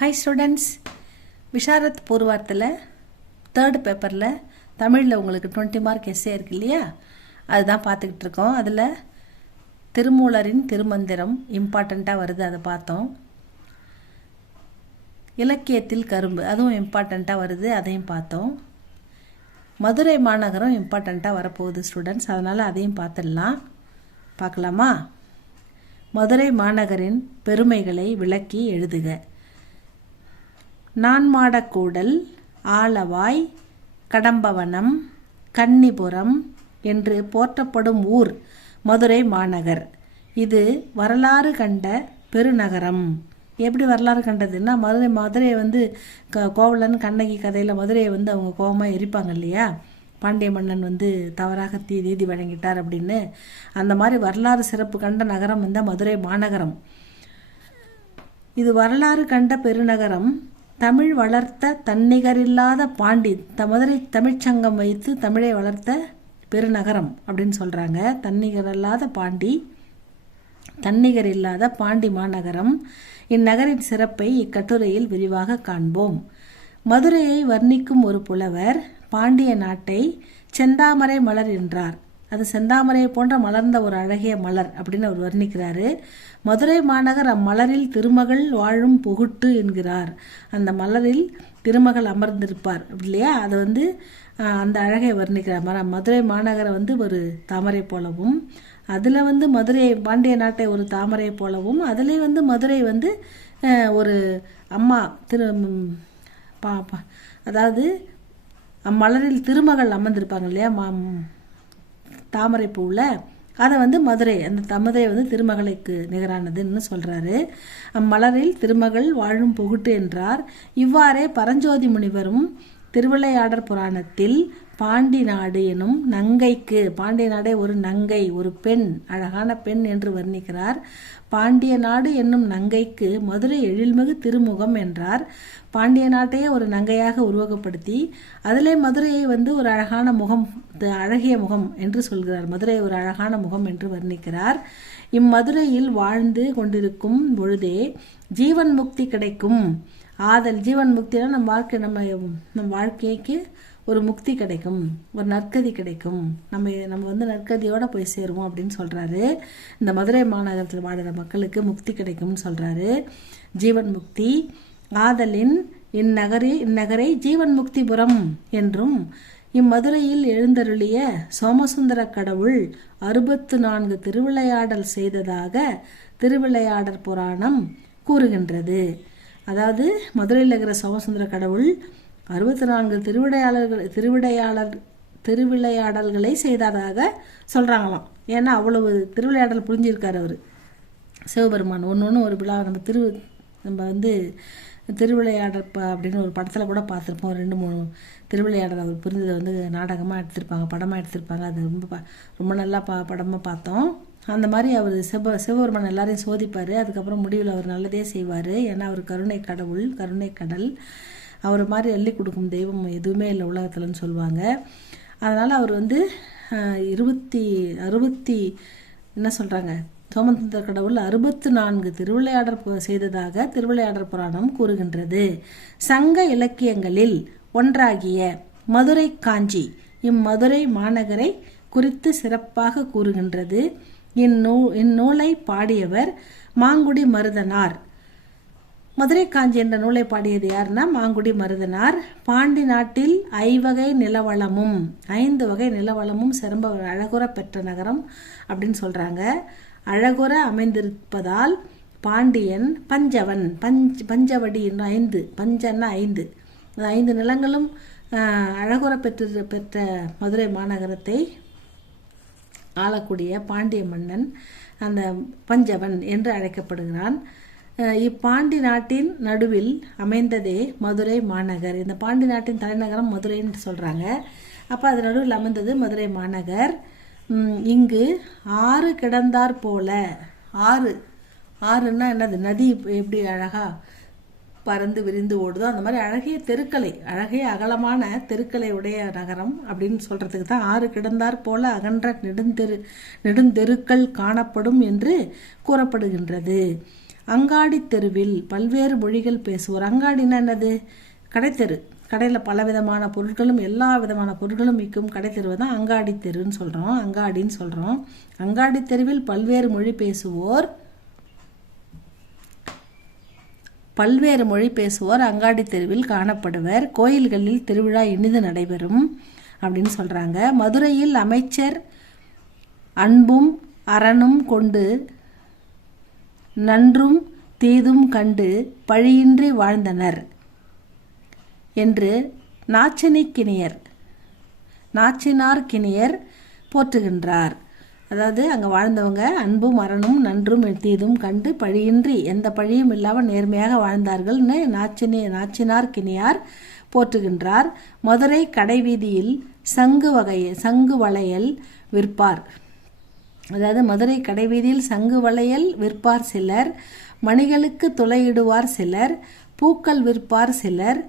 Hi students, Visharad பூர்வார்த்தில் 3rd பேப்பரில் தமிழில் உங்களுக்கு 20 மார்க் எஸ்ஸே இருக்கு இல்லையா, அதுதான் பார்த்துக்கிட்டு இருக்கோம். அதில் திருமூலரின் திருமந்திரம் இம்பார்ட்டண்ட்டாக வருது, அதை பார்த்தோம். இலக்கியத்தில் கரும்பு அதுவும் இம்பார்ட்டண்ட்டாக வருது, அதையும் பார்த்தோம். மதுரை மாநகரம் இம்பார்ட்டண்ட்டாக வரப்போகுது ஸ்டூடெண்ட்ஸ், அதனால் அதையும் பார்க்கலாமா? மதுரை மாநகரின் பெருமைகளை விளக்கி எழுதுக. நான்மாடக்கூடல், ஆலவாய், கடம்பவனம், கன்னிபுரம் என்று போற்றப்படும் ஊர் மதுரை மாநகர். இது வரலாறு கண்ட பெருநகரம். எப்படி வரலாறு கண்டதுன்னா, மதுரையை வந்து கோவலன் கண்ணகி கதையில் மதுரையை வந்து அவங்க கோபமாக எரிப்பாங்க இல்லையா, பாண்டிய மன்னன் வந்து தவறாக நீதி வழங்கிட்டார் அப்படின்னு. அந்த மாதிரி வரலாறு சிறப்பு கண்ட நகரம் இந்த மதுரை மாநகரம். இது வரலாறு கண்ட பெருநகரம். தமிழ் வளர்த்த தன்னிகரில்லாத பாண்டி, மதுரை தமிழ்ச்சங்கம் வைத்து தமிழை வளர்த்த பெருநகரம் அப்படின்னு சொல்கிறாங்க. தன்னிகர் இல்லாத பாண்டி மாநகரம். இந்நகரின் சிறப்பை இக்கட்டுரையில் விரிவாக காண்போம். மதுரையை வர்ணிக்கும் ஒரு புலவர் பாண்டிய நாட்டை செந்தாமரை மலர் என்றார். அது செந்தாமரை போன்ற மலர்ந்த ஒரு அழகிய மலர் அப்படின்னு அவர் வர்ணிக்கிறாரு. மதுரை மாநகர் அம்மலரில் திருமகள் வாழும் புகுட்டு என்கிறார். அந்த மலரில் திருமகள் அமர்ந்திருப்பார் இல்லையா, அதை வந்து அந்த அழகை வர்ணிக்கிறார். மதுரை மாநகரை வந்து ஒரு தாமரை போலவும், அதில் வந்து மதுரை பாண்டிய நாட்டை ஒரு தாமரை போலவும், அதிலே வந்து மதுரை வந்து ஒரு அம்மா அதாவது அம்மலரில் திருமகள் அமர்ந்திருப்பாங்க இல்லையா, தாமரை பூவில், அதை வந்து மதுரை, அந்த மதுரை வந்து திருமகளுக்கு நிகரானதுன்னு சொல்கிறாரு. அம்மலரில் திருமகள் வாழும் புகுட்டு என்றார். இவ்வாறே பரஞ்சோதி முனிவரும் திருவிளையாடற் புராணத்தில் பாண்டி நாடு எனும் நங்கைக்கு, பாண்டிய நாடே ஒரு நங்கை, ஒரு பெண், அழகான பெண் என்று வர்ணிக்கிறார். பாண்டிய நாடு என்னும் நங்கைக்கு மதுரை எழில்மிகு திருமுகம் என்றார். பாண்டிய நாட்டையே ஒரு நங்கையாக உருவகப்படுத்தி அதிலே மதுரையை வந்து ஒரு அழகான முகம், அழகிய முகம் என்று சொல்கிறார். மதுரை ஒரு அழகான முகம் என்று வர்ணிக்கிறார். இம்மதுரையில் வாழ்ந்து கொண்டிருக்கும் பொழுதே ஜீவன் முக்தி கிடைக்கும். ஆதல் ஜீவன் முக்தினா நம்ம வாழ்க்கைக்கு ஒரு முக்தி கிடைக்கும், ஒரு நற்கதி கிடைக்கும், நம்ம வந்து நற்கதியோடு போய் சேருவோம் அப்படின்னு சொல்கிறாரு. இந்த மதுரை மாநகரத்தில் வாழுற மக்களுக்கு முக்தி கிடைக்கும்னு சொல்கிறாரு. ஜீவன் முக்தி ஆதலின் இந்நகரை ஜீவன் முக்திபுரம் என்றும், இம்மதுரையில் எழுந்தருளிய சோமசுந்தர கடவுள் 64 திருவிளையாடல் செய்ததாக திருவிளையாடற் புராணம் கூறுகின்றது. அதாவது மதுரையில் இருக்கிற சோமசுந்தர கடவுள் 64 திருவிளையாடல்களை செய்ததாக சொல்கிறாங்களாம். ஏன்னா அவ்வளவு திருவிளையாடல் புரிஞ்சிருக்கார் அவர் சிவபெருமான். ஒன்று ஒரு விழா நம்ம வந்து திருவிளையாடல் அப்படின்னு ஒரு படத்தில் கூட பார்த்துருப்போம். 2-3 திருவிளையாடல் அவர் புரிந்ததை வந்து நாடகமாக எடுத்திருப்பாங்க, படமாக எடுத்திருப்பாங்க. அது ரொம்ப நல்லா படமாக பார்த்தோம். அந்த மாதிரி அவர் சிவபெருமான் எல்லாரையும் சோதிப்பார். அதுக்கப்புறம் முடிவில் அவர் நல்லதே செய்வார். ஏன்னா அவர் கருணை கடல். அவர் மாதிரி அள்ளி கொடுக்கும் தெய்வம் எதுவுமே இல்லை உலகத்தில்னு சொல்லுவாங்க. அதனால் அவர் வந்து 60 என்ன சொல்கிறாங்க, சோமசுந்தர கடவுள் 64 திருவிளையாடல் செய்ததாக திருவிளையாடற் புராணம் கூறுகின்றது. சங்க இலக்கியங்களில் ஒன்றாகிய மதுரை காஞ்சி இம்மதுரை மாநகரை குறித்து சிறப்பாக கூறுகின்றது. இந்நூலை பாடியவர் மாங்குடி மருதனார். மதுரை காஞ்சி என்ற நூலை பாடியது யாருன்னா மாங்குடி மருதனார். பாண்டி நாட்டில் 5 வகை நிலவளமும் சிறம்ப அழகுற பெற்ற நகரம் அப்படின்னு சொல்கிறாங்க. அழகுற அமைந்திருப்பதால் பாண்டியன் பஞ்சவன், பஞ்சவடி என்று 5, பஞ்சன்னா 5, 5 நிலங்களும் அழகுற பெற்ற மதுரை மாநகரத்தை ஆளக்கூடிய பாண்டிய மன்னன் அந்த பஞ்சவன் என்று அழைக்கப்படுகிறான். இப்பாண்டி நாட்டின் நடுவில் அமைந்ததே மதுரை மாநகர். இந்த பாண்டி நாட்டின் தலைநகரம் மதுரைன்னு சொல்கிறாங்க. அப்போ அது நடுவில் அமைந்தது மதுரை மாநகர். இங்கு 6 கிடந்தார் போல, ஆறுன்னா என்னது, நதி எப்படி அழகாக பறந்து விரிந்து ஓடுதோ அந்த மாதிரி அழகிய அகலமான தெருக்களை உடைய நகரம் அப்படின்னு சொல்கிறதுக்கு தான் 6 கிடந்தார் போல அகன்ற நெடுந்தெருக்கள் காணப்படும் என்று கூறப்படுகின்றது. அங்காடி தெருவில் பல்வேறு மொழிகள் பேசுவோர். அங்காடின்னா என்னது? கடைத்தெரு. கடையில் பலவிதமான பொருட்களும் எல்லா விதமான பொருட்களும் விற்கும் கடைத்தெருவை தான் அங்காடி தெருன்னு சொல்கிறோம், அங்காடின்னு சொல்கிறோம். அங்காடி தெருவில் பல்வேறு மொழி பேசுவோர் அங்காடி தெருவில் காணப்படுவர். கோயில்களில் திருவிழா இனிது நடைபெறும் அப்படின்னு சொல்கிறாங்க. மதுரையில் அமைச்சர் அன்பும் அறனும் கொண்டு நன்றும் தீதும் கண்டு பழியின்றி வாழ்ந்தனர் என்று நாச்சினார்க்கினியர் போற்றுகின்றார். அதாவது அங்கே வாழ்ந்தவங்க அன்பும் அறனும் நன்றும் தீதும் கண்டு பழியின்றி எந்த பழியும் இல்லாமல் நேர்மையாக வாழ்ந்தார்கள்னு நாச்சினார்க்கினியார் போற்றுகின்றார். மதுரை கடைவீதியில் சங்கு வளையல் விற்பார். அதாவது மதுரை கடைவீதியில் சங்கு வளையல் விற்பார் சிலர், மணிகளுக்கு துளையிடுவார் சிலர், பூக்கள் விற்பார் சிலர்,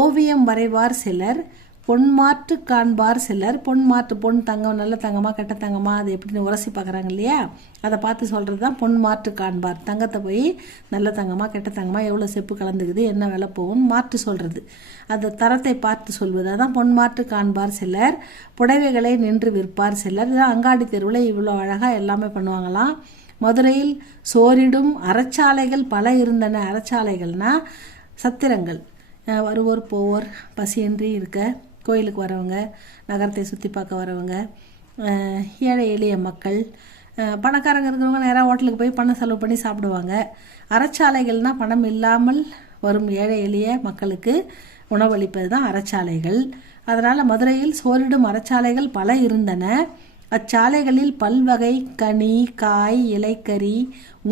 ஓவியம் வரைவார் சிலர், பொன்மாற்று காண்பார் சிலர். பொன் தங்கம், நல்ல தங்கமா கெட்ட தங்கமா அது எப்படின்னு உரசி பார்க்குறாங்க இல்லையா, அதை பார்த்து சொல்கிறது தான் பொன்மாற்று காண்பார். தங்கத்தை போய் நல்ல தங்கமா கெட்ட தங்கமா எவ்வளோ செப்பு கலந்துக்குது, என்ன விலை போகும்னு மாற்று சொல்கிறது, அந்த தரத்தை பார்த்து சொல்வது அதான் பொன்மாற்று காண்பார் சிலர். புடவைகளை நின்று விற்பார் சிலர். அங்காடி தெருவில் இவ்வளோ அழகாக எல்லாமே பண்ணுவாங்களாம். மதுரையில் சோரிடும் அறச்சாலைகள் பல இருந்தன. அறச்சாலைகள்னா சத்திரங்கள். வருவோர் போவோர் பசியின்றி இருக்க, கோயிலுக்கு வரவங்க, நகரத்தை சுற்றி பார்க்க வரவங்க, ஏழை எளிய மக்கள், பணக்காரங்க இருக்கிறவங்க நேராக ஹோட்டலுக்கு போய் பணம் செலவு பண்ணி சாப்பிடுவாங்க. அறச்சாலைகள்னால் பணம் இல்லாமல் வரும் ஏழை எளிய மக்களுக்கு உணவளிப்பது தான் அறச்சாலைகள். அதனால் மதுரையில் சோரிடும் அறச்சாலைகள் பல இருந்தன. அச்சாலைகளில் பல்வகை கனி, காய், இலைக்கறி,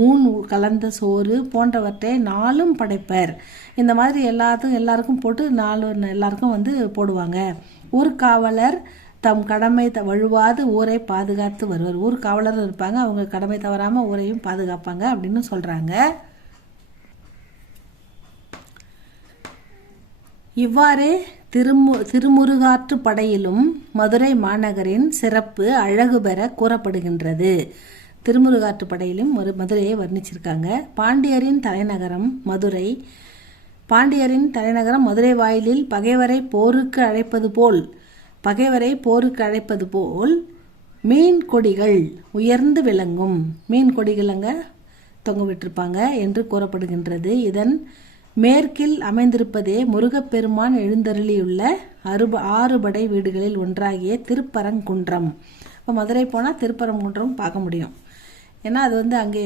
ஊன் கலந்த சோறு போன்றவற்றை நாளும் படைப்பர். இந்த மாதிரி எல்லாருக்கும் போட்டு எல்லாருக்கும் வந்து போடுவாங்க. ஊர்காவலர் தம் கடமை வழுவாது ஊரை பாதுகாத்து வருவர். ஊர்காவலர் இருப்பாங்க, அவங்க கடமை தவறாமல் ஊரையும் பாதுகாப்பாங்க அப்படின்னு சொல்கிறாங்க. இவ்வாறே திருமுருகாற்று படையிலும் மதுரை மாநகரின் சிறப்பு அழகு பெற கூறப்படுகின்றது. திருமுருகாற்று படையிலும் மதுரையை வர்ணிச்சிருக்காங்க. பாண்டியரின் தலைநகரம் மதுரை வாயிலில் பகைவரை போருக்கு அழைப்பது போல் மீன் கொடிகள் உயர்ந்து விளங்கும். மீன் கொடிகள் அங்கே தொங்க விட்டிருப்பாங்க என்று கூறப்படுகின்றது. இதன் மேற்கில் அமைந்திருப்பதே முருகப்பெருமான் எழுந்தருளியுள்ள 6 படை வீடுகளில் ஒன்றாகிய திருப்பரங்குன்றம். இப்போ மதுரை போனால் திருப்பரங்குன்றம் பார்க்க முடியும். ஏன்னா அது வந்து அங்கே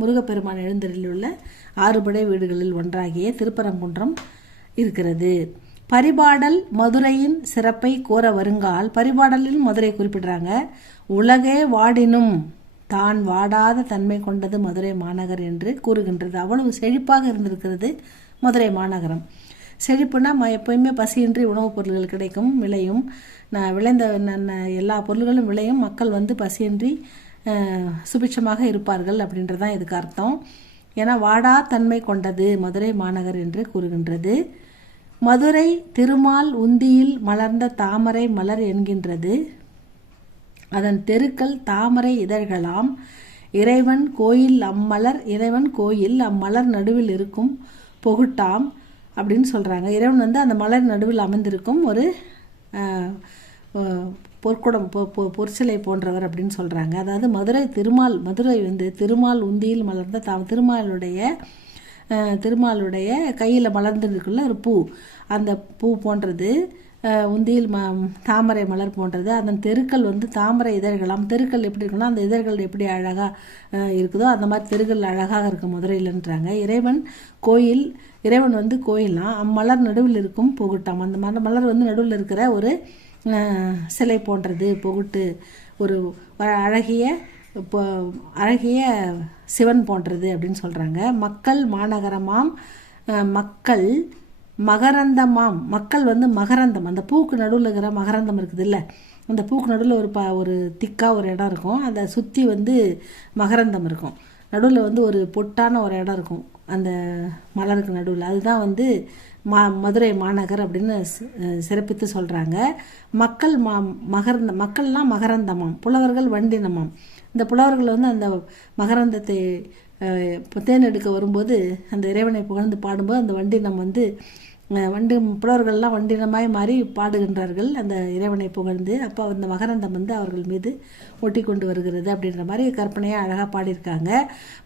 முருகப்பெருமான் எழுந்தருளியுள்ள 6 படை வீடுகளில் ஒன்றாகிய திருப்பரங்குன்றம் இருக்கிறது. பரிபாடல் மதுரையின் சிறப்பை கூற வருங்கால், பரிபாடலில் மதுரை குறிப்பிடுறாங்க. உலகே வாடினும் தான் வாடாத தன்மை கொண்டது மதுரை மாநகர் என்று கூறுகின்றது. அவ்வளவு செழிப்பாக இருந்திருக்கிறது மதுரை மாநகரம். செழிப்புனா எப்போயுமே பசியின்றி உணவுப் பொருள்கள் கிடைக்கும், விளையும், விளைந்த எல்லா பொருள்களும் விளையும், மக்கள் வந்து பசியின்றி சுபிட்சமாக இருப்பார்கள் அப்படின்றதான் இதுக்கு அர்த்தம். ஏன்னா வாடா தன்மை கொண்டது மதுரை மாநகர் என்று கூறுகின்றது. மதுரை திருமால் உந்தியில் மலர்ந்த தாமரை மலர் என்கின்றது. அதன் தெருக்கள் தாமரை இதழ்களாம். இறைவன் கோயில் அம்மலர் நடுவில் இருக்கும் பொகுட்டாம் அப்படின்னு சொல்கிறாங்க. இறைவன் வந்து அந்த மலர் நடுவில் அமைந்திருக்கும் ஒரு பொற்குடம் பொற்சிலை போன்றவர் அப்படின்னு சொல்கிறாங்க. அதாவது மதுரை வந்து திருமால் உந்தியில் மலர்ந்த திருமாலுடைய கையில் மலர்ந்துருக்குள்ள ஒரு பூ, அந்த பூ போன்றது, உந்தியில் தாமரை மலர் போன்றது. அதன் தெருக்கள் வந்து தாமரை இதழ்களாம். தெருக்கள் எப்படி இருக்குன்னா அந்த இதழ்கள் எப்படி அழகாக இருக்குதோ அந்த மாதிரி தெருக்கள் அழகாக இருக்கும் மதுரையில்ன்றாங்க. இறைவன் வந்து கோயிலாம். அம்மலர் நடுவில் இருக்கும் பொகுட்டாம். அந்த மலர் வந்து நடுவில் இருக்கிற ஒரு சிலை போன்றது, பொகுட்டு, ஒரு அழகிய சிவன் போன்றது அப்படின்னு சொல்கிறாங்க. மக்கள் மாநகரமாம், மக்கள் மகரந்தமாம். மக்கள் வந்து மகரந்தம், அந்த பூக்கு நடுவில் இருக்கிற மகரந்தம் இருக்குது இல்லை, அந்த பூக்கு நடுவில் ஒரு திக்காக ஒரு இடம் இருக்கும், அதை சுற்றி வந்து மகரந்தம் இருக்கும். நடுவில் வந்து ஒரு பொட்டான ஒரு இடம் இருக்கும் அந்த மலருக்கு நடுவில். அதுதான் வந்து மதுரை மாநகர் அப்படின்னு சிறப்பித்து சொல்கிறாங்க. மக்கள்லாம் மகரந்தமாம், புலவர்கள் வண்டினமாம். இந்த புலவர்கள் வந்து அந்த மகரந்தத்தை தேன் எடுக்க வரும்போது அந்த இறைவனை புகழ்ந்து பாடும்போது அந்த வண்டி நம்ம வந்து புலவர்கள்லாம் வண்டினமாய் மாறி பாடுகின்றார்கள் அந்த இறைவனை புகழ்ந்து. அப்போ அந்த மகரந்தம் வந்து அவர்கள் மீது ஒட்டி கொண்டு வருகிறது அப்படின்ற மாதிரி கற்பனையாக அழகாக பாடியிருக்காங்க.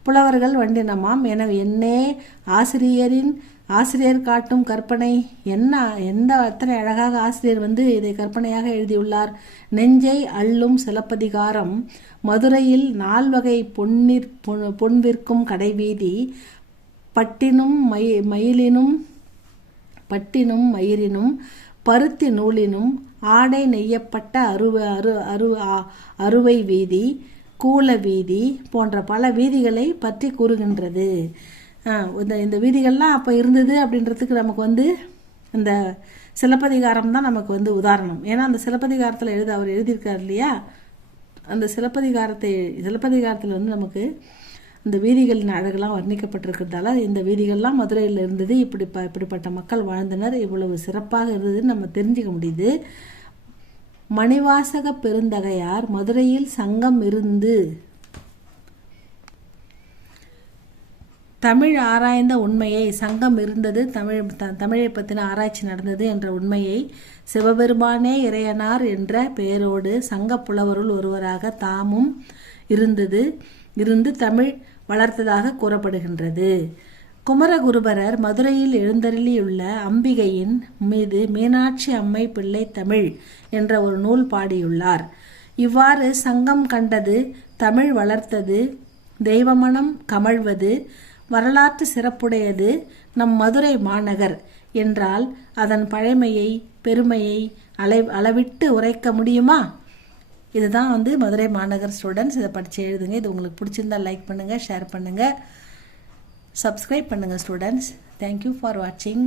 புலவர்கள் வண்டினமாம் என்னே ஆசிரியர் காட்டும் கற்பனை அத்தனை அழகாக ஆசிரியர் வந்து இதை கற்பனையாக எழுதியுள்ளார். நெஞ்சை அள்ளும் சிலப்பதிகாரம் மதுரையில் 4 வகை பொன்விற்கும் கடைவீதி பட்டினும் மயிரினும் பருத்தி நூலினும் ஆடை நெய்யப்பட்ட அறுவை வீதி கூல வீதி போன்ற பல வீதிகளை பற்றி கூறுகின்றது. இந்த வீதிகள்லாம் அப்போ இருந்தது அப்படின்றதுக்கு நமக்கு வந்து இந்த சிலப்பதிகாரம் தான் நமக்கு வந்து உதாரணம். ஏன்னா அந்த சிலப்பதிகாரத்தில் அவர் எழுதியிருக்கார் இல்லையா, அந்த சிலப்பதிகாரத்தில் வந்து நமக்கு இந்த வீதிகளின் அழகெல்லாம் வர்ணிக்கப்பட்டிருக்கிறதால இந்த வீதிகள்லாம் மதுரையில் இருந்தது, இப்படிப்பட்ட மக்கள் வாழ்ந்தனர், இவ்வளவு சிறப்பாக இருந்ததுன்னு நம்ம தெரிஞ்சுக்க முடியுது. மணிவாசக பெருந்தகையார் மதுரையில் சங்கம் இருந்து தமிழ் ஆராய்ந்த உண்மையை, சங்கம் இருந்தது, தமிழை பற்றின ஆராய்ச்சி நடந்தது என்ற உண்மையை சிவபெருமானே இறையனார் என்ற பெயரோடு சங்க புலவருள் ஒருவராக தாமும் இருந்து தமிழ் வளர்த்ததாக கூறப்படுகின்றது. குமரகுருபரர் மதுரையில் எழுந்தருளியுள்ள அம்பிகையின் மீது மீனாட்சி அம்மை பிள்ளை தமிழ் என்ற ஒரு நூல் பாடியுள்ளார். இவ்வாறு சங்கம் கண்டது, தமிழ் வளர்த்தது, தெய்வமனம் கமழ்வது, வரலாற்று சிறப்புடையது நம் மதுரை மாநகர் என்றால் அதன் பழமையை பெருமையை அளவிட்டு உரைக்க முடியுமா? இதுதான் வந்து மதுரை மாநகர் ஸ்டூடெண்ட்ஸ். இதை படித்து எழுதுங்க. இது உங்களுக்கு பிடிச்சிருந்தா லைக் பண்ணுங்கள், ஷேர் பண்ணுங்கள், சப்ஸ்கிரைப் பண்ணுங்கள் ஸ்டூடெண்ட்ஸ். தேங்க்யூ ஃபார் வாட்சிங்.